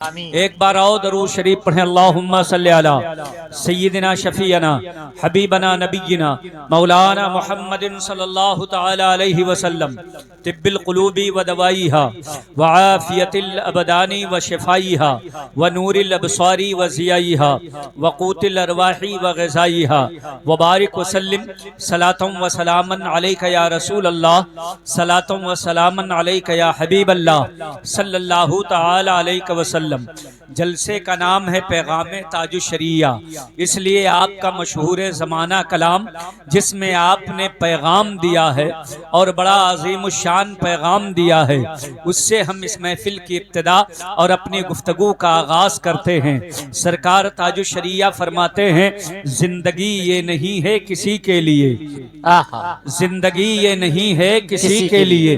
ایک بار آؤ درود شریف پڑھیں، اللہم صلی علی سیدنا شفیعنا حبیبنا نبینا مولانا محمد صلی اللہ تعالی علیہ وسلم طب القلوب و دوائیہا وعافیت الابدان و شفائیہا ونور الابصار و ضیائیہا وقوت الارواح و غذائیہا وبارک وسلم صلاة و سلاما علیک یا رسول اللہ، صلاة و سلاما علیک یا حبیب اللہ صلی اللہ تعالی علیہ وسلم۔ جلسے کا نام ہے پیغام تاج الشریعہ، اس لیے آپ کا مشہور زمانہ کلام جس میں آپ نے پیغام دیا ہے اور بڑا عظیم الشان پیغام دیا ہے، اس سے ہم اس محفل کی ابتدا اور اپنی گفتگو کا آغاز کرتے ہیں۔ سرکار تاج الشریعہ فرماتے ہیں، زندگی یہ نہیں ہے کسی کے لیے، زندگی یہ نہیں ہے کسی کے لیے،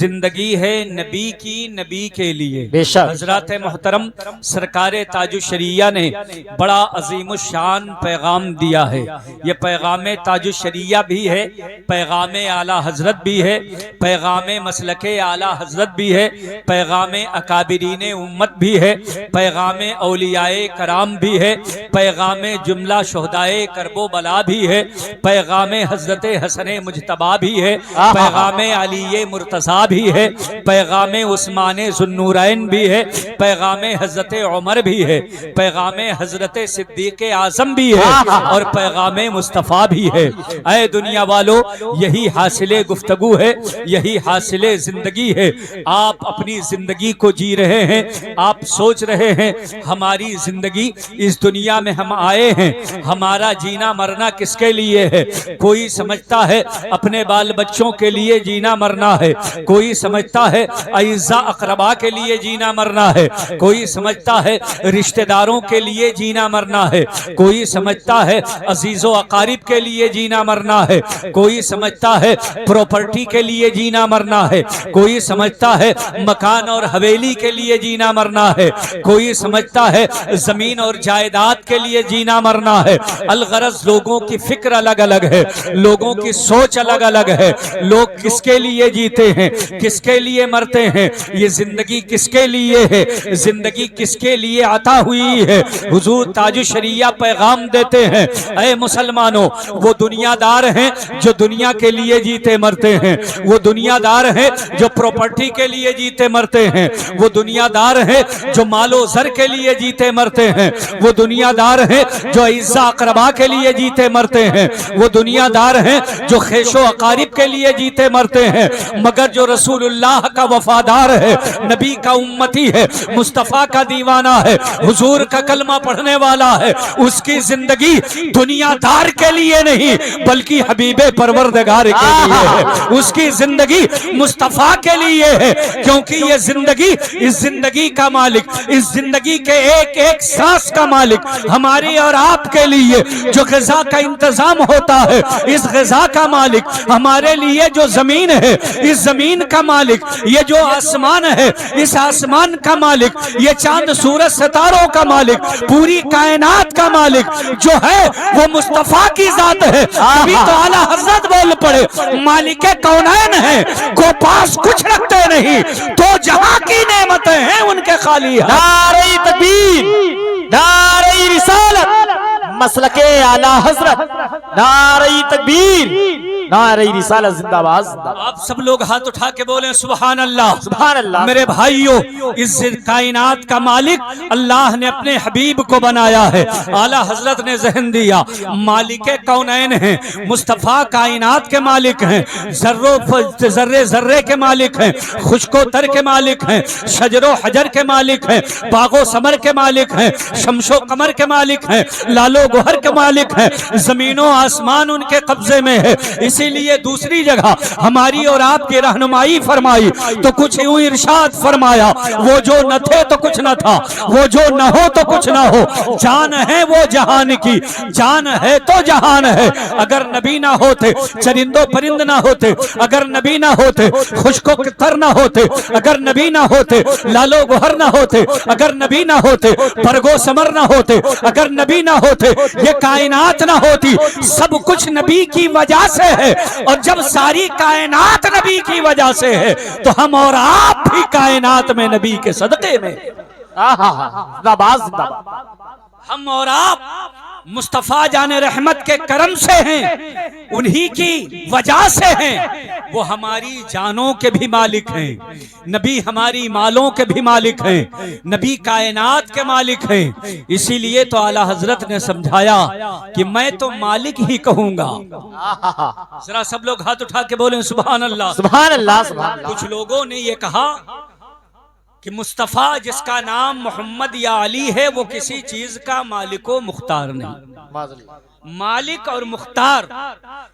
زندگی ہے نبی کی، نبی کے لیے۔ حضرات محترم، سرکار تاج الشریعہ نے بڑا عظیم الشان پیغام دیا ہے۔ یہ پیغام تاج الشریعہ بھی ہے، پیغام اعلی حضرت بھی ہے، پیغام مسلک اعلی حضرت بھی ہے، پیغام اکابرین امت بھی ہے، پیغام اولیاء کرام بھی ہے، پیغام جملہ شہدائے کرب و بلا بھی ہے، پیغام حضرت حسن مجتبی بھی ہے، پیغام علی مرتضیٰ بھی ہے، پیغام عثمان ذو النورین بھی ہے، پیغام حضرت عمر بھی ہے، پیغام حضرت صدیق اعظم بھی ہے، اور پیغام مصطفیٰ بھی ہے۔ اے دنیا والو، یہی حاصل گفتگو ہے، یہی حاصل زندگی ہے۔ آپ اپنی زندگی کو جی رہے ہیں، آپ سوچ رہے ہیں ہماری زندگی، اس دنیا میں ہم آئے ہیں، ہمارا جینا مرنا کس کے لیے ہے؟ کوئی سمجھتا ہے اپنے بال بچوں کے لیے جینا مرنا ہے، کوئی سمجھتا ہے اعزاء اقربا کے لیے جینا مرنا ہے، کوئی سمجھتا ہے رشتہ داروں کے لیے جینا مرنا ہے، کوئی سمجھتا ہے عزیز و اقارب کے لیے جینا مرنا ہے، کوئی سمجھتا ہے پراپرٹی کے لیے جینا مرنا ہے، کوئی سمجھتا ہے مکان اور حویلی کے لیے جینا مرنا ہے، کوئی سمجھتا ہے زمین اور جائیداد کے لیے جینا مرنا ہے۔ الغرض لوگوں کی فکر الگ الگ ہے، لوگوں کی سوچ الگ الگ ہے، لوگ کس کے لیے جیتے ہیں، کس کے لیے مرتے ہیں، یہ زندگی کس کے لیے ہے، زندگی کس کے لیے عطا ہوئی ہے۔ حضور تاج الشریعہ پیغام دیتے ہیں، اے مسلمانوں، وہ دنیا دار ہیں جو دنیا کے لیے جیتے مرتے ہیں، وہ دنیا دار ہیں جو پراپرٹی کے لیے جیتے مرتے ہیں، وہ دنیا دار ہیں جو مال و زر کے لیے جیتے مرتے ہیں، وہ دنیا دار ہیں جو اعزاء اقربا کے لیے جیتے مرتے ہیں، وہ دنیا دار ہیں جو خیش و اقارب کے لیے جیتے مرتے ہیں، مگر جو رسول اللہ کا وفادار ہے، نبی کا امتی ہے، مصطفیٰ کا دیوانہ ہے، حضور کا کلمہ پڑھنے والا ہے، اس کی زندگی دنیا دار کے لیے نہیں بلکہ حبیب پروردگار کے لیے ہے، اس کی زندگی مصطفیٰ کے لیے ہے، کیونکہ یہ زندگی، اس زندگی کا مالک، اس زندگی کے ایک ایک سانس کا مالک ہماری اور آپ کے لیے جو غذا کا انتظام ہوتا ہے، اس غذا کا مالک ہمارے لیے جو زمین ہے، اس زمین کا مالک، یہ جو آسمان ہے، اس آسمان کا مالک، یہ چاند سورج ستاروں کا مالک، پوری کائنات کا مالک جو ہے وہ مصطفیٰ کی ذات ہے۔ ابھی تو اعلیٰ حضرت بول پڑے، مالک کونین ہے، کو پاس کچھ رکھتے نہیں، تو جہاں کی نعمتیں ہیں ان کے خالی ہیں۔ نعرہ تکبیر، نعرہ رسالت، مسلک اعلیٰ حضرت، نعرہ تکبیر، نعرہ رسالت زندہ باد۔ آپ سب لوگ ہاتھ اٹھا کے بولیں سبحان اللہ۔ سبحان اللہ۔ میرے بھائیوں، اس کائنات کا مالک اللہ نے اپنے حبیب کو بنایا ہے، اعلیٰ حضرت نے ذہن دیا، مالک کونین ہیں، مصطفیٰ کائنات کے مالک ہیں، ذرے ذرے کے مالک ہیں، خشک و تر کے مالک ہیں، شجر و حجر کے مالک ہیں، باغ و ثمر کے مالک ہیں، شمس و قمر کے مالک ہیں، لال و گوہر کے مالک ہیں، زمین و آسمان ان کے قبضے میں ہے۔ اسی لیے دوسری جگہ ہماری اور آپ کی رہنمائی فرمائی تو کچھ یوں ارشاد فرمایا، وہ جو نہ تھے تو کچھ نہ تھا، وہ جو نہ ہو تو کچھ نہ ہو، جان ہے وہ جہان کی، جان ہے تو جہان ہے۔ اگر نبی نہ ہوتے چرند و پرند نہ ہوتے، اگر نبی نہ ہوتے خشک و تر نہ ہوتے، اگر نبی نہ ہوتے لال و گوہر نہ ہوتے، اگر نبی نہ ہوتے برگ و ثمر نہ ہوتے، اگر نبی نہ ہوتے یہ کائنات نہ ہوتی، سب کچھ نبی کی وجہ سے ہے، اور جب ساری کائنات نبی کی وجہ سے ہے تو ہم اور آپ بھی کائنات میں نبی کے صدقے میں۔ زندہ باد زندہ باد. ہم اور آپ مصطفیٰ جان رحمت کے کرم سے ہیں، انہی کی وجہ سے ہیں. وہ ہماری جانوں کے بھی مالک ہیں، نبی ہماری مالوں کے بھی مالک ہیں، نبی کائنات کے مالک ہیں. اسی لیے تو اعلیٰ حضرت نے سمجھایا کہ میں تو مالک ہی کہوں گا. ذرا سب لوگ ہاتھ اٹھا کے بولیں سبحان اللہ. سبحان اللہ سبحان اللہ. کچھ لوگوں نے یہ کہا کہ مصطفیٰ جس کا نام محمد یا علی ہے وہ کسی چیز کا مالک و مختار نہیں. مالک اور مختار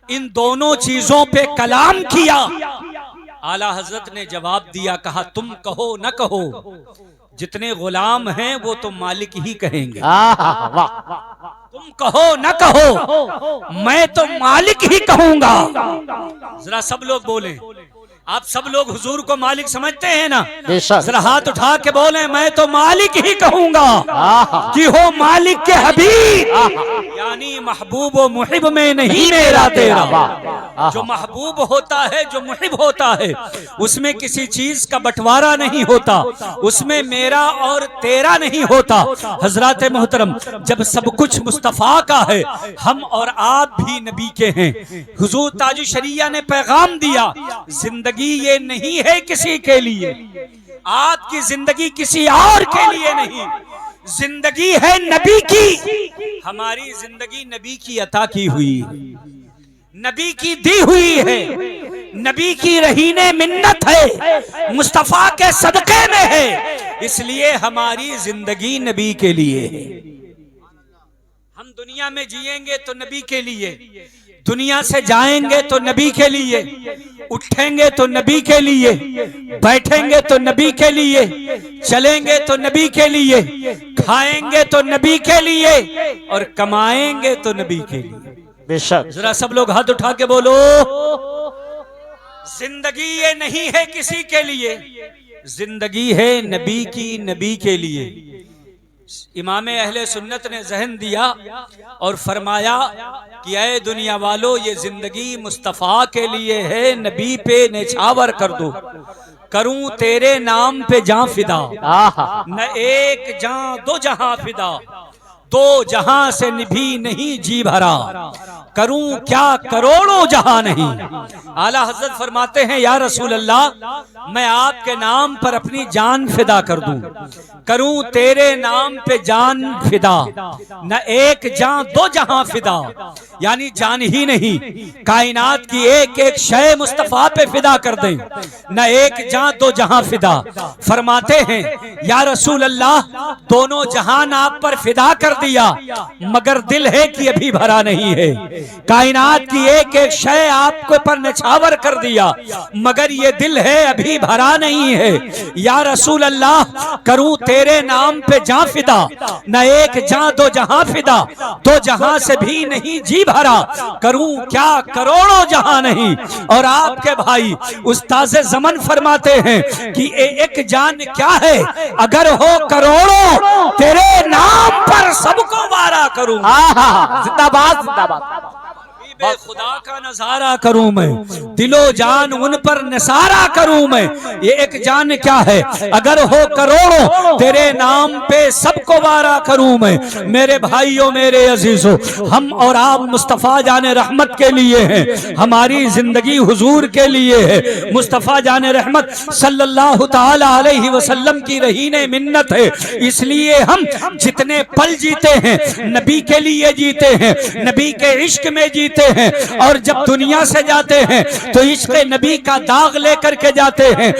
ان دونوں چیزوں پہ کلام کیا. اعلیٰ حضرت نے جواب دیا، کہا تم کہو نہ کہو، جتنے غلام ہیں وہ تو مالک ہی کہیں گے. تم کہو نہ کہو، میں تو مالک ہی کہوں گا. ذرا سب لوگ بولیں، آپ سب لوگ حضور کو مالک سمجھتے ہیں نا؟ ذرا ہاتھ اٹھا کے بولیں میں تو مالک ہی کہوں گا کہ ہو مالک کے حبیب، یعنی محبوب و محب میں نہیں میرا تیرا. جو محبوب ہوتا ہے، جو محب ہوتا ہے، اس میں کسی چیز کا بٹوارا نہیں ہوتا، اس میں میرا اور تیرا نہیں ہوتا. حضرات محترم، جب سب کچھ مصطفیٰ کا ہے، ہم اور آپ بھی نبی کے ہیں. حضور تاج الشریعہ نے پیغام دیا، زندگی یہ نہیں ہے کسی کے لیے، آپ کی زندگی کسی اور کے لیے نہیں، زندگی ہے نبی کی. ہماری زندگی نبی کی عطا کی ہوئی، نبی کی دی ہوئی ہے، نبی کی رہین منت ہے، مصطفیٰ کے صدقے میں ہے. اس لیے ہماری زندگی نبی کے لیے ہے. ہم دنیا میں جئیں گے تو نبی کے لیے، دنیا سے جائیں گے تو نبی کے لیے، اٹھیں گے تو نبی کے لیے، بیٹھیں گے تو نبی کے لیے، چلیں گے تو نبی کے لیے، کھائیں گے تو نبی کے لیے، اور کمائیں گے تو نبی کے لیے. بے شک. ذرا سب لوگ ہاتھ اٹھا کے بولو، زندگی یہ نہیں ہے کسی کے لیے، زندگی ہے نبی کی، نبی کے لیے. امام اہل سنت نے ذہن دیا اور فرمایا کہ اے دنیا والو، یہ زندگی مصطفیٰ کے لیے ہے، نبی پہ نچھاور کر دو. کروں تیرے نام پہ جاں فدا، نہ ایک جاں دو جہاں فدا، دو جہاں سے بھی نہیں جی بھرا، کروں کیا کروڑوں جہاں نہیں. اعلیٰ حضرت فرماتے ہیں یا رسول اللہ، میں آپ کے نام پر اپنی جان فدا کر دوں، کروں تیرے نام پہ جان فدا، نہ ایک جان دو جہاں فدا، یعنی جان ہی نہیں، کائنات کی ایک ایک شے مصطفیٰ پہ فدا کر دیں، نہ ایک جان دو جہاں فدا. فرماتے ہیں یا رسول اللہ، دونوں جہان آپ پر فدا کر دیا، مگر دل ہے کہ ابھی بھرا نہیں ہے. کائنات کی ایک ایک شے آپ کو پر نچھاور کر دیا، مگر یہ دل ہے ابھی بھرا نہیں ہے. یا رسول اللہ، کروں تیرے نام پہ جاں فدا، نہ ایک جاں دو جہاں فدا، دو جہاں سے بھی نہیں جی بھرا، کروں کیا کروڑوں جہاں نہیں. اور آپ کے بھائی استاذ زمن فرماتے ہیں کہ ایک جان کیا ہے، اگر ہو کروڑوں تیرے نام پر سب کو وارا کروں. زندہ باد زندہ باد. بے خدا کا نظارہ کروں میں، دل و جان ان پر نثارہ کروں میں. یہ ایک جان کیا ہے، اگر ہو کروڑوں تیرے نام پہ سب کو وارا کروں میں. میرے بھائیوں، میرے عزیزوں، ہم اور آپ مصطفیٰ جان رحمت کے لیے ہیں، ہماری زندگی حضور کے لیے ہے. مصطفیٰ جان رحمت صلی اللہ تعالی علیہ وسلم کی رہین منت ہے. اس لیے ہم جتنے پل جیتے ہیں نبی کے لیے جیتے ہیں، نبی کے عشق میں جیتے ہیں، اور جب دنیا سے جاتے ہیں تو عشق نبی کا داغ لے کر کے جاتے ہیں.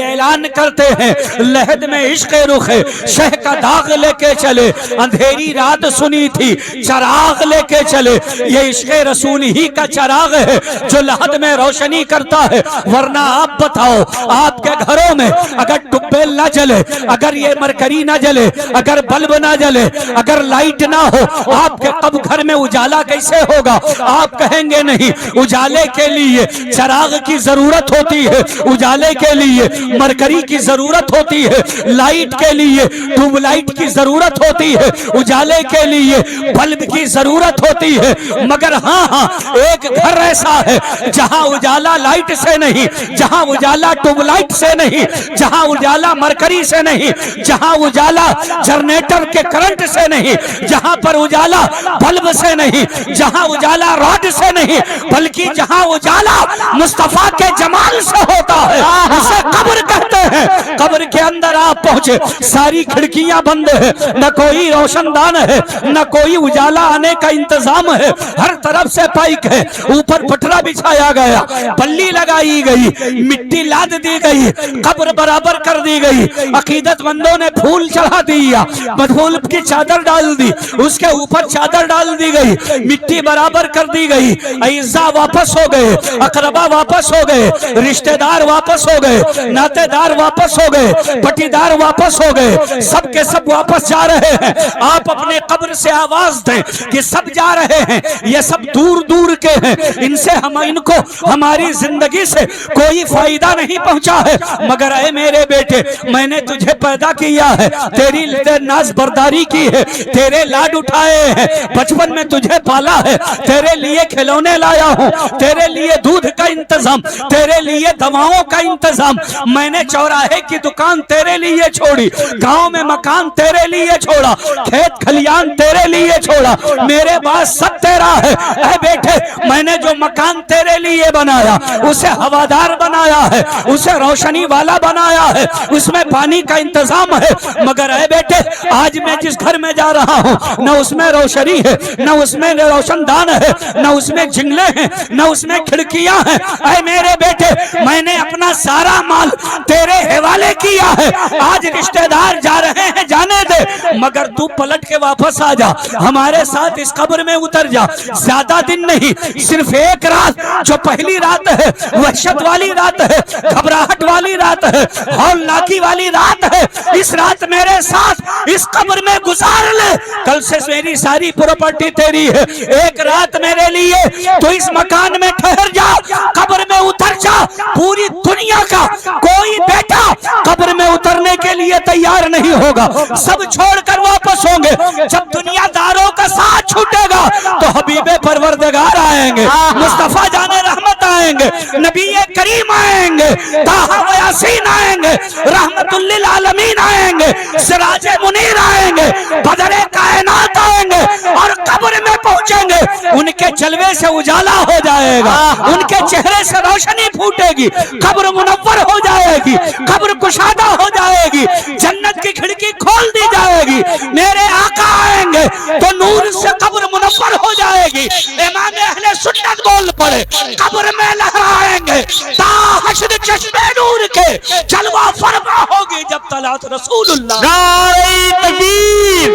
اعلان کرتے ہیں لحد میں عشق رخ شہ کا داغ لے کے چلے، اندھیری رات سنی تھی چراغ لے کے چلے. یہ عشق رسول ہی کا چراغ ہے جو لحد میں روشنی کرتا ہے. ورنہ آپ بتاؤ، آپ کے گھروں میں اگر ٹوبیل نہ جلے، اگر یہ مرکری نہ جلے، اگر بلب نہ جلے، اگر لائٹ نہ ہو، آپ کے کب گھر میں اجالا کیسے ہوگا؟ آپ آپ کہیں گے نہیں، اجالے کے لیے چراغ کی ضرورت ہوتی ہے، اجالے کے لیے مرکری کی ضرورت ہوتی ہے، لائٹ کے لیے ٹیوب لائٹ کی ضرورت ہوتی ہے، اجالے کے لیے بلب کی ضرورت ہوتی ہے، مگر ہاں ایک گھر ایسا ہے جہاں اجالا لائٹ سے نہیں، جہاں اجالا ٹیوب لائٹ سے نہیں، جہاں اجالا مرکری سے نہیں، جہاں اجالا جنریٹر کے کرنٹ سے نہیں، جہاں پر اجالا بلب سے نہیں، جہاں اجالا راڈ سے نہیں، بلکہ جہاں اجالا مصطفیٰ کے جمال سے ہوتا ہے، اسے قبر کہتے ہیں۔ قبر کے اندر آپ پہنچے، ساری کھڑکیاں بند ہیں، نہ کوئی روشن دان ہے، نہ کوئی اجالا آنے کا انتظام ہے، ہر طرف سے پائک ہے، اوپر پٹرا بچھایا گیا، پلی لگائی گئی، مٹی لاد دی گئی، قبر برابر کر دی گئی، عقیدت مندوں نے پھول چڑھا دیا، پھول کی چادر ڈال دی، اس کے اوپر چادر ڈال دی گئی، مٹی برابر کر دی گئی، اعزاء واپس ہو گئے، اقربا واپس ہو گئے، رشتہ دار واپس ہو گئے، ناتے دار واپس ہو گئے، پٹی دار واپس ہو گئے، سب کے سب واپس جا رہے ہیں۔ آپ اپنے قبر سے آواز دیں کہ سب جا رہے ہیں، یہ سب دور دور کے ہیں، ان سے ان کو ہماری زندگی سے کوئی فائدہ نہیں پہنچا ہے، مگر اے میرے بیٹے، میں نے تجھے پیدا کیا ہے، تیری ناز برداری کی ہے، تیرے لاڈ اٹھائے ہیں، بچپن میں تجھے پالا ہے، تیرے لیے کھلونے لایا ہوں، تیرے لیے دودھ کا انتظام، تیرے لیے دواؤں کا انتظام، میں نے چوراہے کی دکان تیرے لیے چھوڑی، گاؤں میں مکان تیرے لیے چھوڑا، کھیت کھلیان تیرے لیے چھوڑا، میرے پاس سب تیرا ہے۔ اے بیٹے، میں نے جو مکان تیرے لیے بنایا اسے ہوادار بنایا ہے، اسے روشنی والا بنایا ہے، اس میں پانی کا انتظام ہے، مگر اے بیٹے آج میں جس گھر میں جا رہا ہوں نہ اس میں روشنی ہے، نہ اس میں روشن دان ہے، نہ اس میں جنگلے ہیں، نہ اس میں کھڑکیاں ہیں۔ اے میرے بیٹے، میں نے اپنا سارا مال تیرے حوالے کیا ہے، آج رشتہ دار جا رہے ہیں جانے دے، مگر تو پلٹ کے واپس آ جا، ہمارے ساتھ اس قبر میں اتر جا۔ زیادہ دن نہیں، صرف ایک رات، جو پہلی رات ہے وحشت والی رات ہے، گھبراہٹ والی رات ہے، ہولناکی والی رات ہے، اس رات میرے ساتھ اس قبر میں گزار لے، کل سے میری ساری پراپرٹی تیری ہے، ایک رات میرے لیے تو اس مکان میں ٹھہر جا، قبر میں اتر جا۔ پوری دنیا کا کوئی بیٹا قبر میں اترنے کے لیے تیار نہیں ہوگا، سب چھوڑ کر واپس ہوں گے۔ جب دنیا داروں کا ساتھ چھوٹے گا تو حبیب پروردگار آئیں گے، مصطفیٰ جان رحمت آئیں گے، نبی کریم آئیں گے، طٰہٰ و یاسین آئیں گے، رحمت للعالمین آئیں گے، سراج منیر آئیں گے، بدر کائنات آئیں گے، اور قبر میں پہنچیں گے، ان کے جلوے سے اجالا ہو جائے گا، ان کے چہرے سے روشنی پھوٹے گی، قبر منور ہو جائے گی، قبر کشادہ ہو جائے گی، جنت کی کھڑکی کھول دی جائے گی، میرے آقا آئیں گے تو نور سے قبر منور ہو جائے گی۔ امام اہل سنت بول پڑے، قبر میں لہرائیں گے تا حشر چشمے نور کے، جلوہ فرما ہوگی جب طلعت رسول اللہ۔ نعرہ تکبیر،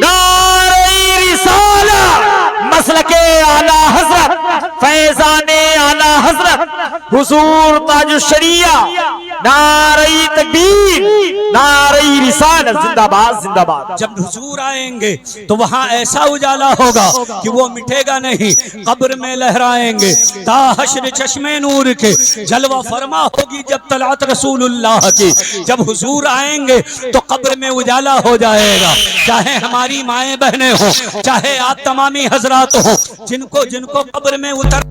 نعرہ رسالہ، مسلک اعلی حضرت، فیضان اعلی حضرت حضور تاج الشریعہ، نعرہ تکبیر، نعرہ رسالت، زندہ باد زندہ باد۔ جب حضور آئیں گے تو وہاں ایسا اجالا ہوگا کہ وہ مٹے گا نہیں، قبر میں لہرائیں گے تا حشر چشمے نور کے، جلوہ فرما ہوگی جب طلعت رسول اللہ کی۔ جب حضور آئیں گے تو قبر میں اجالا ہو جائے گا، چاہے ہماری مائیں بہنیں ہوں، چاہے آپ تمامی حضرات ہوں، جن کو قبر میں اتر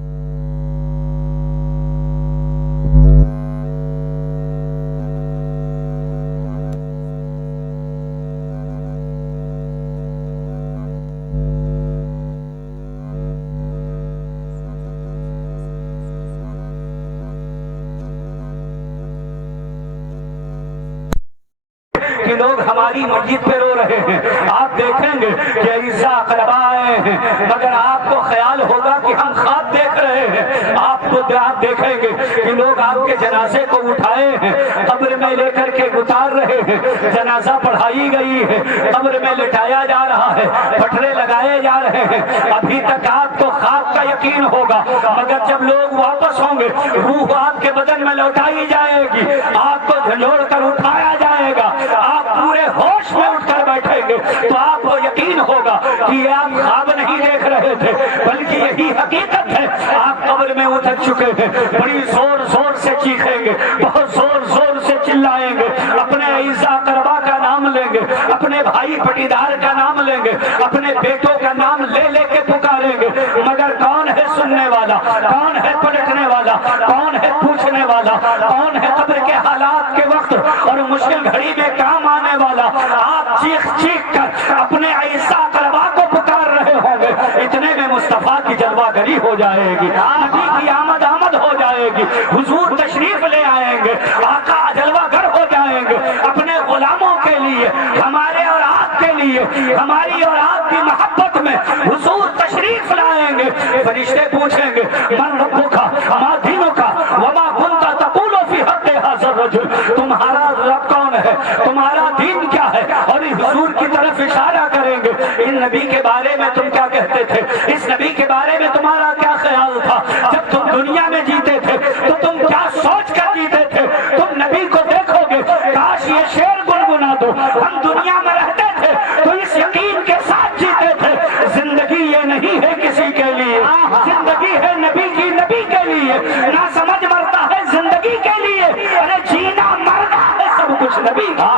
کہ لوگ ہماری مسجد پہ رو رہے ہیں، آپ دیکھیں گے کہ عیسیٰ اقربا آئے ہیں، مگر آپ کو خیال ہوگا کہ ہم خواب دیکھ رہے ہیں۔ آپ دیکھیں گے کہ لوگ آپ کے جنازے کو اٹھائے ہیں، قبر میں لے کر کے اتار رہے ہیں، جنازہ پڑھائی گئی ہے، قبر میں لٹایا جا رہا ہے، پٹرے لگائے جا رہے ہیں۔ ابھی تک آپ کو خواب کا یقین ہوگا، مگر جب لوگ واپس ہوں گے، روح آپ کے بدن میں لوٹائی جائے گی، آپ کو جھنجھوڑ کر اٹھایا جائے گا، آپ پورے ہوش میں اٹھ کر بیٹھیں گے تو آپ کو یقین ہوگا کہ یہ آپ خواب نہیں دیکھ رہے رہے تھے بلکہ یہی حقیقت ہے. آپ قبر میں اتر چکے ہیں, بڑی زور زور سے چیخیں گے, بہت زور زور سے چلائیں گے, اپنے عیسیٰ قربا کا نام لیں گے, اپنے بھائی پٹیدار کا نام لیں گے, اپنے بیٹوں کا نام لے لے کے پکاریں گے, مگر کون ہے سننے والا, کون ہے پلٹنے والا, کون ہے پوچھنے والا, کون ہے قبر کے حالات کے وقت اور مشکل گھڑی میں کام آنے والا. آپ چیخ چیخ کر اپنے عیسیٰ قربا کو پکار رہے ہوں گے, اتنے میں مصطفیٰ کی جلوہ گری ہو جائے گی, نبی کی آمد ہو جائے گی, حضور تشریف لے آئیں گے, آقا جلوہ گر ہو جائیں گے اپنے غلاموں کے لیے, ہمارے اور آپ کے لیے, ہماری اور آپ کی محبت میں حضور تشریف لائیں گے. فرشتے پوچھیں گے من ربک ما دینک وما کنت تقول فی حق ھذا الرجل, تمہارا رب کون ہے, تمہارا دین کیا ہے, اور حضور کی طرف اشارہ کریں گے, ان نبی کے بارے میں تم کیا کہتے تھے, اس نبی کے بارے میں تمہارا کیا خیال تھا, جب تم دنیا میں جیتے تھے تو تم کیا سوچ کر جیتے تھے, تم نبی کو دیکھو گے کاش یہ شعر گنگنا دو, ہم دنیا میں رہتے تھے تو اس یقین کے ساتھ جیتے تھے, زندگی یہ نہیں ہے کسی کے لیے, زندگی ہے نبی کی, نبی کے لیے, نہ سمجھ مرتا ہے زندگی کے لیے, ارے جینا مرنا ہے سب کچھ نبی کا.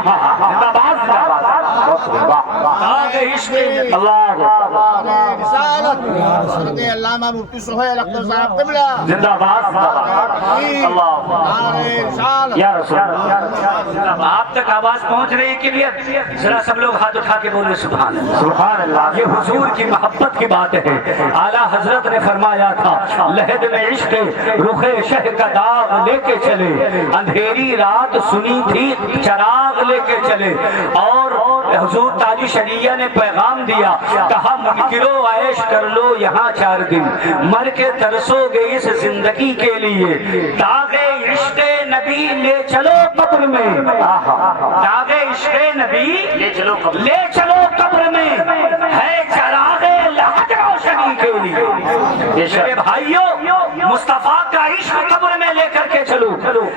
علامہ مفتی سہیل اختر صاحب قبلہ زندہ باد. یا رسول اللہ, آپ تک آواز پہنچ رہی ہے کلیئر, ذرا سب لوگ ہاتھ اٹھا کے بولے سبحان اللہ. سبحان اللہ. یہ حضور کی محبت کی بات ہے. اعلیٰ حضرت نے فرمایا تھا لحد میں عشق رخ شہ کا داغ لے کے چلے, اندھیری رات سنی تھی چراغ لے کے چلے, اور حضور تاج شریعہ نے پیغام دیا, کہا منکرو عیش کر لو یہاں 4 دن, مر کے ترسو گے اس زندگی کے لیے, داغ عشق نبی لے چلو قبر میں, داغ عشق نبی لے چلو قبر میں, ہے چراغ لحد روشنی کے لیے. میرے بھائیو, مصطفیٰ کا عشق قبر میں لے کر کے چلو,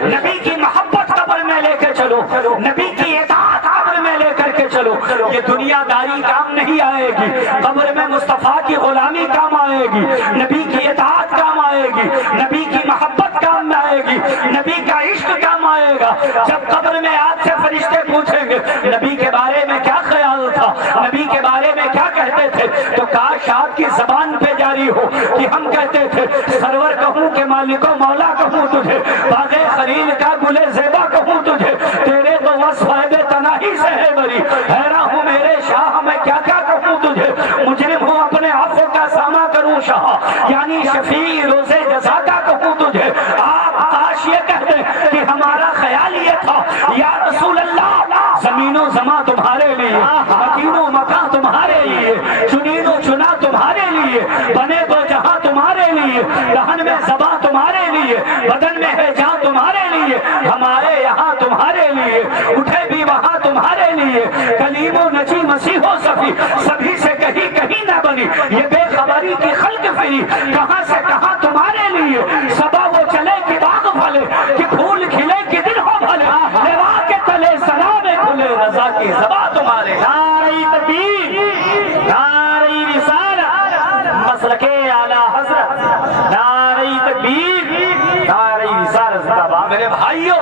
نبی کی محبت قبر میں لے کے چلو, نبی کی اطاعت قبر میں لے کر کے چلو. یہ دنیا داری کام نہیں آئے گی, قبر میں مصطفیٰ کی غلامی کام آئے گی, نبی کی اطاعت کام آئے گی, نبی کی محبت کام میں آئے گی, نبی کا عشق کام آئے گا. جب قبر میں آپ سے فرشتے پوچھیں گے نبی کے بارے میں کیا خیال تھا, نبی کے بارے میں کیا کہتے تھے, تو کاش آپ کی زبان پہ جاری ہو کہ ہم کہتے تھے سرور کہوں کہ مالک و مولا کہوں تجھے, باغ خلیل کا گل زیبا کہوں تجھے, تیرے تو وصف ہے تناہی سے ہے بری, حیران ہوں میرے شاہ میں کیا کیا کہوں تجھے, مجرم ہوں اپنے عفو کا سامنا کروں شاہ, یعنی شفیع روزے جزا کا کہوں تجھے. آپ کاش یہ کہتے کہ ہمارا خیال یہ تھا یا رسول اللہ زمین و زمان تمہارے لیے, مکین و مکان تمہارے لیے, چنین و چنا تمہارے لیے, بنے دو جہاں تمہارے لیے, دہن میں زباں تمہارے لیے, بدن میں ہے جہاں تمہارے لیے, ہمارے یہاں تمہارے لیے, اٹھے بھی وہاں تمہارے لیے, کلیم و نجی مسیح و صفی سبھی سے کہیں نہ بنی, یہ بے خبری کی خلق فری کہاں سے کہاں تمہارے لیے, صبا وہ چلے کہ باغ پھلے, کہ پھول کھلے کہ دل ہو بھلے, لوا کے تلے سلام کھلے, رضا کی زباں تمہارے. نعرہ تکبیر, نعرہ رسالت, مسلک اعلیٰ حضرت, نعرہ تکبیر, نعرہ رسالت زندہ باد. میرے بھائیو,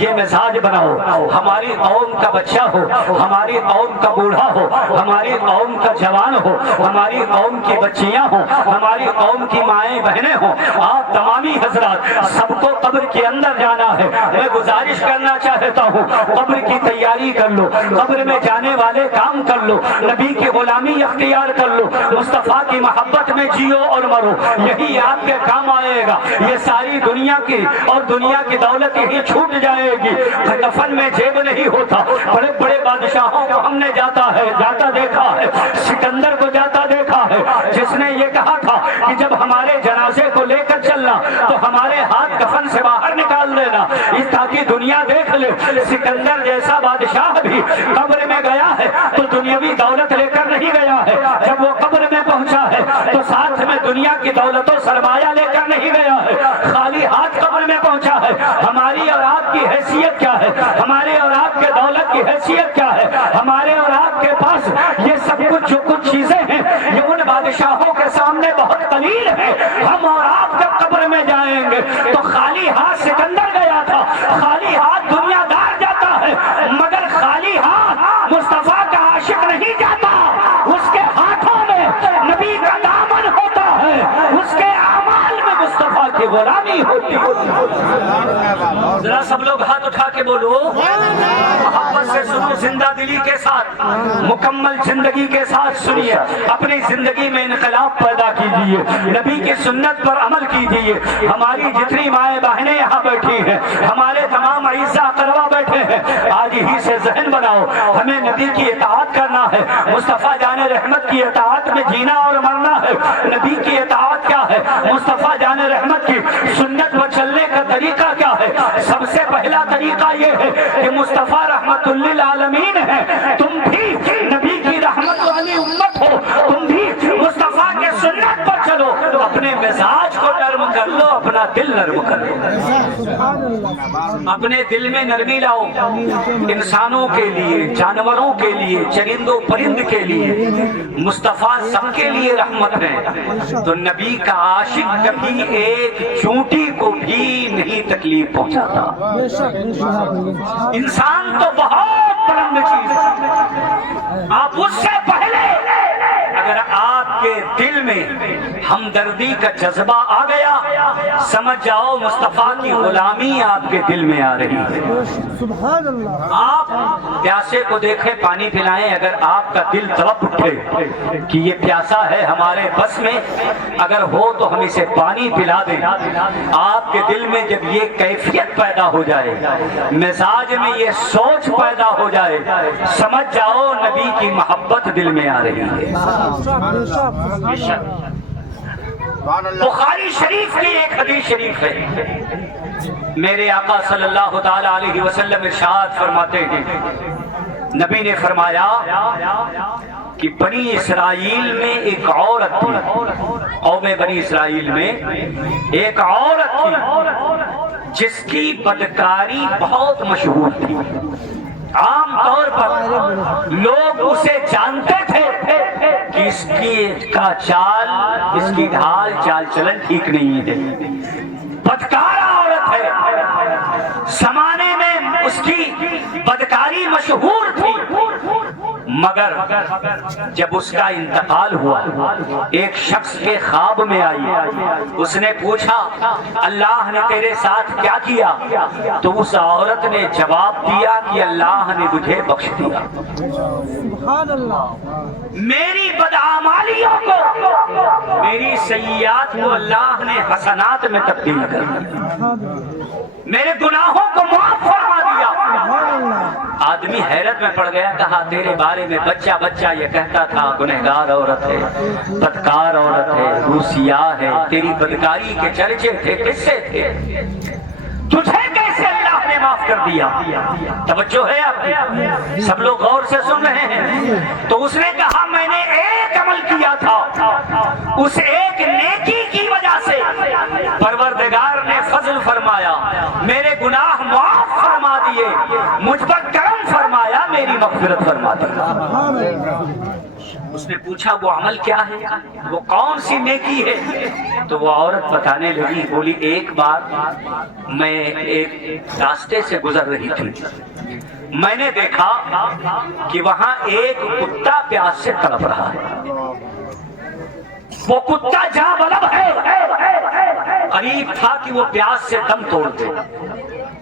یہ مزاج بناؤ, ہماری قوم کا بچہ ہو, ہماری قوم کا بوڑھا ہو, ہماری قوم کا جوان ہو, ہماری قوم کی بچیاں ہوں, ہماری قوم کی مائیں بہنیں ہوں, آپ تمامی حضرات سب کو قبر کے اندر جانا ہے. میں گزارش کرنا چاہتا ہوں قبر کی تیاری کر لو, قبر میں جانے والے کام کر لو, نبی کی غلامی اختیار کر لو, مصطفیٰ کی محبت میں جیو اور مرو, یہی آپ کے کام آئے گا. یہ ساری دنیا کی اور دنیا کی دولت یہی چھوٹ جائے گی. کفن میں جیب نہیں ہوتا, بڑے بڑے بادشاہوں کو ہم نے جاتا دیکھا ہے, سکندر کو جاتا دیکھا ہے, جس نے یہ کہا تھا کہ جب ہمارے جنازے کو لے کر چلنا تو ہمارے ہاتھ کفن سے باہر نکال دینا, اس تاکہ دنیا دیکھ لے. سکندر جیسا بادشاہ بھی قبر میں گیا ہے تو دنیاوی دولت لے کر نہیں گیا ہے, جب وہ قبر میں پہنچا ہے تو ساتھ میں دنیا کی دولت و سرمایہ لے کر نہیں گیا ہے, خالی ہاتھ قبر میں پہنچا ہے. ہماری اور آپ کی حیثیت کیا ہے, ہمارے اور آپ کے دولت کی حیثیت کیا ہے, ہمارے اور آپ کے پاس یہ سب کچھ جو کچھ چیزیں ہیں یہ ان بادشاہوں کے سامنے سامنے بہت قلیل ہے. ہم اور آپ جب قبر میں جائیں گے تو خالی ہاتھ سکندر گیا تھا, خالی ہاتھ دنیا دار جاتا ہے, مگر خالی ہاتھ مصطفیٰ کا عاشق نہیں جاتا. اس کے ہاتھوں میں نبی کا دامن ہوتا ہے, اس کے اعمال میں مصطفیٰ کی غلامی ہوتی ہے. ذرا سب لوگ ہاتھ اٹھا کے بولو, محبت سے سنو, زندہ دلی کے ساتھ, مکمل زندگی کے ساتھ سنیے. اپنی زندگی میں انقلاب پیدا کیجیے, نبی کی سنت پر عمل کیجیے. ہماری جتنی مائیں بہنیں یہاں بیٹھی ہیں, ہمارے تمام اعزاء اقربا بیٹھے ہیں, آج ہی سے ذہن بناؤ, ہمیں نبی کی اطاعت کرنا ہے. مصطفیٰ جان رحمت کی اطاعت میں جینا اور مرنا ہے. نبی کی اطاعت کیا ہے؟ مصطفیٰ جان رحمت کی سنت پر چلنے کا طریقہ کیا ہے؟ سب سے پہلا طریقہ یہ ہے کہ مصطفیٰ رحمت للعالمین ہے. تم بھی نبی کی رحمت والی امت ہو, تم بھی مصطفیٰ کے سنت پر چلو. اپنے مزاج کو نرم کر لو, اپنا دل نرم کر لو, اپنے دل میں نرمی لاؤ. انسانوں کے لیے, جانوروں کے لیے, چرند و پرند کے لیے مصطفیٰ سب کے لیے رحمت ہے. تو نبی کا عاشق کبھی ایک چونٹی کو بھی نہیں تکلیف پہنچاتا. انسان تو بہت بلند چیز ہے. آپ اس سے پہلے اگر آپ کے دل میں ہمدردی کا جذبہ آ گیا, سمجھ جاؤ مصطفیٰ کی غلامی آپ کے دل میں آ رہی ہے. آپ پیاسے کو دیکھیں, پانی پلائیں, اگر آپ کا دل تڑپ اٹھے کہ یہ پیاسا ہے, ہمارے بس میں اگر ہو تو ہم اسے پانی پلا دیں, آپ کے دل میں جب یہ کیفیت پیدا ہو جائے, مزاج میں یہ سوچ پیدا ہو جائے, سمجھ جاؤ نبی کی محبت دل میں آ رہی ہے. بخاری شریف کی ایک حدیث شریف ہے, میرے آقا صلی اللہ تعالی علیہ وسلم ارشاد فرماتے ہیں, نبی نے فرمایا کہ بنی اسرائیل میں ایک عورت تھی, قوم بنی اسرائیل میں ایک عورت تھی جس کی بدکاری بہت مشہور تھی. عام طور پر لوگ اسے جانتے تھے کہ اس کا چال, اس کی ڈھال چال چلن ٹھیک نہیں ہے, بدکار عورت ہے. زمانے میں اس کی بدکاری مشہور تھی, مگر جب اس کا انتقال ہوا, ایک شخص کے خواب میں آئی, اس نے پوچھا اللہ نے تیرے ساتھ کیا کیا؟ تو اس عورت نے جواب دیا کہ اللہ نے مجھے بخش دیا. میری بدعمالیوں کو, میری سیئات کو اللہ نے حسنات میں تبدیل کر دیا, میرے گناہوں کو معاف فرما دیا. آدمی حیرت میں پڑ گیا, کہا تیرے بارے میں بچہ بچہ یہ کہتا تھا گنہگار عورت ہے, بدکار عورت ہے, روسیاہ ہے, تیری بدکاری کے چرچے تھے, قصے تھے, تجھے کیسے اللہ نے معاف کر دیا؟ توجہ ہے آپ کی, سب لوگ غور سے سن رہے ہیں. تو اس نے کہا میں نے ایک عمل کیا تھا, اس ایک نیکی کی وجہ سے پروردگار نے فضل فرمایا, میرے گناہ معاف فرما دیے, مجھ پر کرم فرمایا, میری مغفرت فرما دی. اس نے پوچھا وہ عمل کیا ہے, وہ کون سی نیکی ہے؟ تو وہ عورت بتانے لگی, بولی ایک بار میں ایک راستے سے گزر رہی تھی, میں نے دیکھا کہ وہاں ایک کتا پیاس سے تڑپ رہا ہے. وہ کتا جہاں بلب ہے, قریب تھا کہ وہ پیاس سے دم توڑ دے.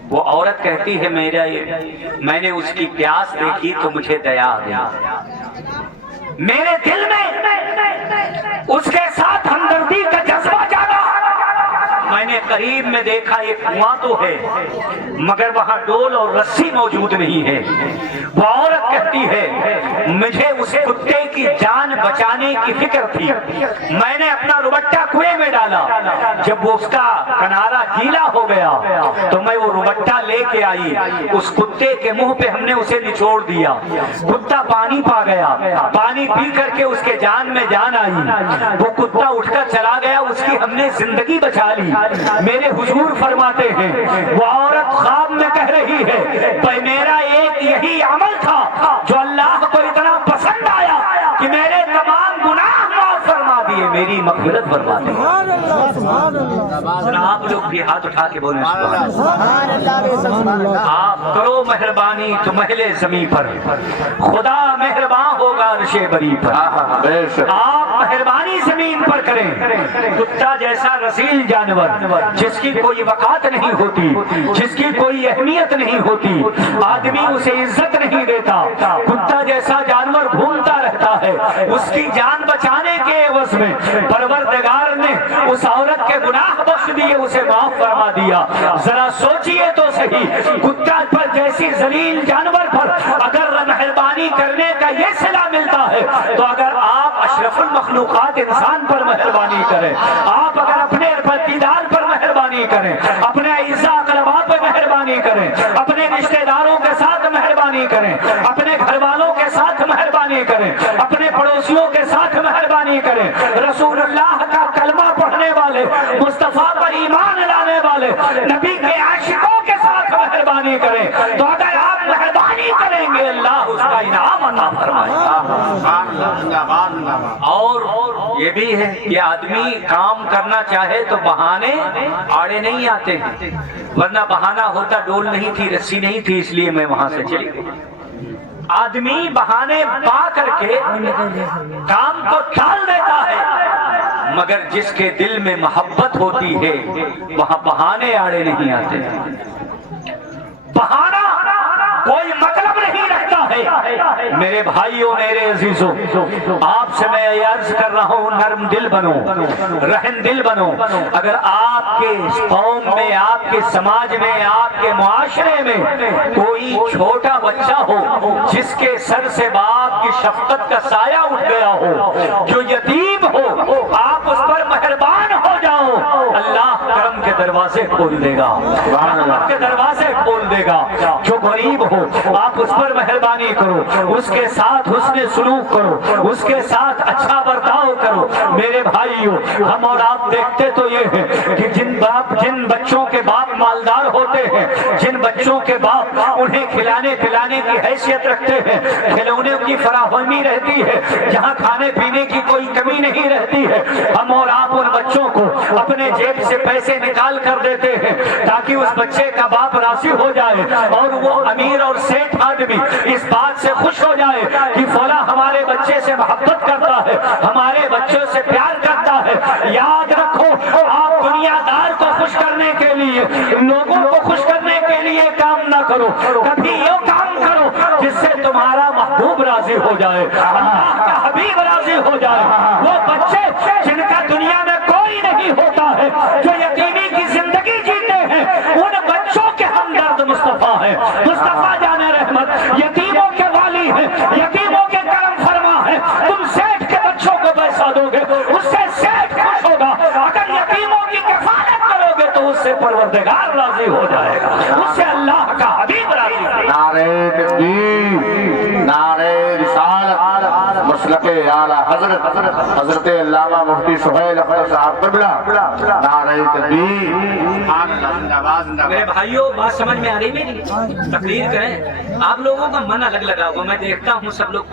وہ عورت کہتی ہے میں نے اس کی پیاس دیکھی تو مجھے دیا آ گیا, میرے دل میں اس کے ساتھ ہمدردی کا جذبہ جاگا. میں نے قریب میں دیکھا ایک کنواں تو ہے مگر وہاں ڈول اور رسی موجود نہیں ہے. وہ عورت کہتی ہے مجھے اس کتے کی جان بچانے کی فکر تھی, میں نے اپنا روبٹا کنویں میں ڈالا, جب وہ اس کا کنارا گیلا ہو گیا تو میں وہ روبٹا لے کے آئی, اس کتے کے منہ پہ ہم نے اسے نچوڑ دیا, کتا پانی پا گیا, پانی پی کر کے اس کے جان میں جان آئی, وہ کتا اٹھ کر چلا گیا, اس کی ہم نے زندگی بچا لی. میرے حضور فرماتے ہیں وہ عورت خواب میں کہہ رہی ہے میرا ایک یہی عمل تھا جو اللہ کو اتنا پسند آیا کہ میرے تمام گناہ معاف فرما دیے, میری مغفرت فرما دے. آپ لوگ بھی ہاتھ اٹھا کے بولیں سبحان اللہ بے شک سبحان اللہ. آپ کرو مہربانی تو محل زمین پر خدا مہربان ہوگا عرش بری پر. آپ مہربانی زمین پر کریں. کتا جیسا رسیل جانور جس کی کوئی وقات نہیں ہوتی، جس کی کوئی اہمیت نہیں ہوتی، آدمی اسے عزت نہیں دیتا، کتا جیسا جانور گھومتا رہتا ہے، اس کی جان بچانے کے عوض میں پروردگار نے اس عورت کے گناہ بخش دیے، اسے معاف فرما دیا. ذرا سوچئے تو صحیح، کتا پر جیسی ذلیل جانور پر اگر مہربانی کرنے کا یہ صلہ ملتا ہے تو اگر آپ اشرف المخلوقات انسان پر مہربانی کریں، آپ اگر اپنے پتیدار پر مہربانی کریں، اپنے اعزاء اقربا پر مہربانی کریں، اپنے رشتہ داروں کے ساتھ مہربانی کریں، اپنے گھر والوں کے ساتھ مہربانی کریں، اپنے پڑوسیوں کے ساتھ مہربانی کریں، رسول اللہ کا کلمہ پڑھنے والے، مصطفیٰ پر ایمان لانے والے، نبی کے عاشقوں کے ساتھ مہربانی کریں، تو اگر آپ مہربانی کریں گے اللہ اس کا انعام عطا فرمائے. اور یہ بھی ہے کہ آدمی کام کرنا چاہے تو بہانے آڑے نہیں آتے ہیں، ورنہ بہانہ ہوتا ڈول نہیں تھی، رسی نہیں تھی، اس لیے میں وہاں سے چلی گئی. آدمی بہانے پا کر کے کام کو ٹال دیتا ہے، مگر جس کے دل میں محبت ہوتی ہے وہاں بہانے آڑے نہیں آتے. بہانہ کوئی مطلب نہیں رکھتا ہے. میرے بھائیوں، میرے عزیزوں، آپ سے میں یہ عرض کر رہا ہوں، نرم دل بنو، رحم دل بنو. اگر آپ کے قوم میں، آپ کے سماج میں، آپ کے معاشرے میں کوئی چھوٹا بچہ ہو جس کے سر سے باپ کی شفقت کا سایہ اٹھ گیا ہو، جو یتیم ہو، آپ اس پر مہربان ہو جاؤ، اللہ کرم کے دروازے کھول دے گا، رحمت کے دروازے کھول دے گا. جو غریب ہو آپ اس پر مہربانی کرو، اس کے ساتھ حسن سلوک کرو، اس کے ساتھ اچھا برتاؤ کرو. میرے بھائیوں، ہم اور آپ دیکھتے تو یہ ہے کہ جن بچوں کے باپ مالدار ہوتے ہیں، جن بچوں کے باپ انہیں کھلانے پلانے کی حیثیت رکھتے ہیں، کھلونے کی فراہمی رہتی ہے، جہاں کھانے پینے کی کوئی کمی نہیں رہتی ہے، ہم اور آپ ان بچوں کو اپنے جیب سے پیسے نکال کر دیتے ہیں تاکہ اس بچے کا باپ راضی ہو جائے اور وہ امیر اور سیٹھ آدمی اس بات سے خوش ہو جائے کہ فلاں ہمارے بچے سے محبت کرتا ہے، ہمارے بچوں سے پیار کرتا ہے. یاد رکھو، آپ دنیا دار کو خوش کرنے کے لیے، لوگوں کو خوش کرنے کے لیے کام نہ کرو، کبھی یہ کام کرو جس سے تمہارا محبوب راضی ہو جائے، اللہ کا حبیب راضی ہو جائے. وہ بچے جن کا دنیا میں کوئی نہیں ہوتا ہے، جو یتیمی کی زندگی جیتے ہیں، ان بچوں کے ہمدرد مصطفیٰ ہے. مصطفیٰ جان رحمت یتیموں کے والی ہے، یتیموں کے کرم فرما ہے. تم سیٹھ کے بچوں کو پیسہ دو گے، اس سے سیٹھ خوش ہوگا. اگر یتیموں کی کفالت کرو گے تو اس سے پروردگار راضی ہو جائے گا، اس سے اللہ کا حبیب راضی ہو جائے گا. نعرہ تکبیر، نعرہ رسالت، مسلک اعلیٰ حضرت علامہ مفتی سہیل اختر صاحب قبلہ، نعرہ تکبیر. میرے بھائیوں، بات سمجھ میں آ رہی میری؟ تقریر کریں. آپ لوگوں کا من الگ لگا ہوا، میں دیکھتا ہوں سب لوگ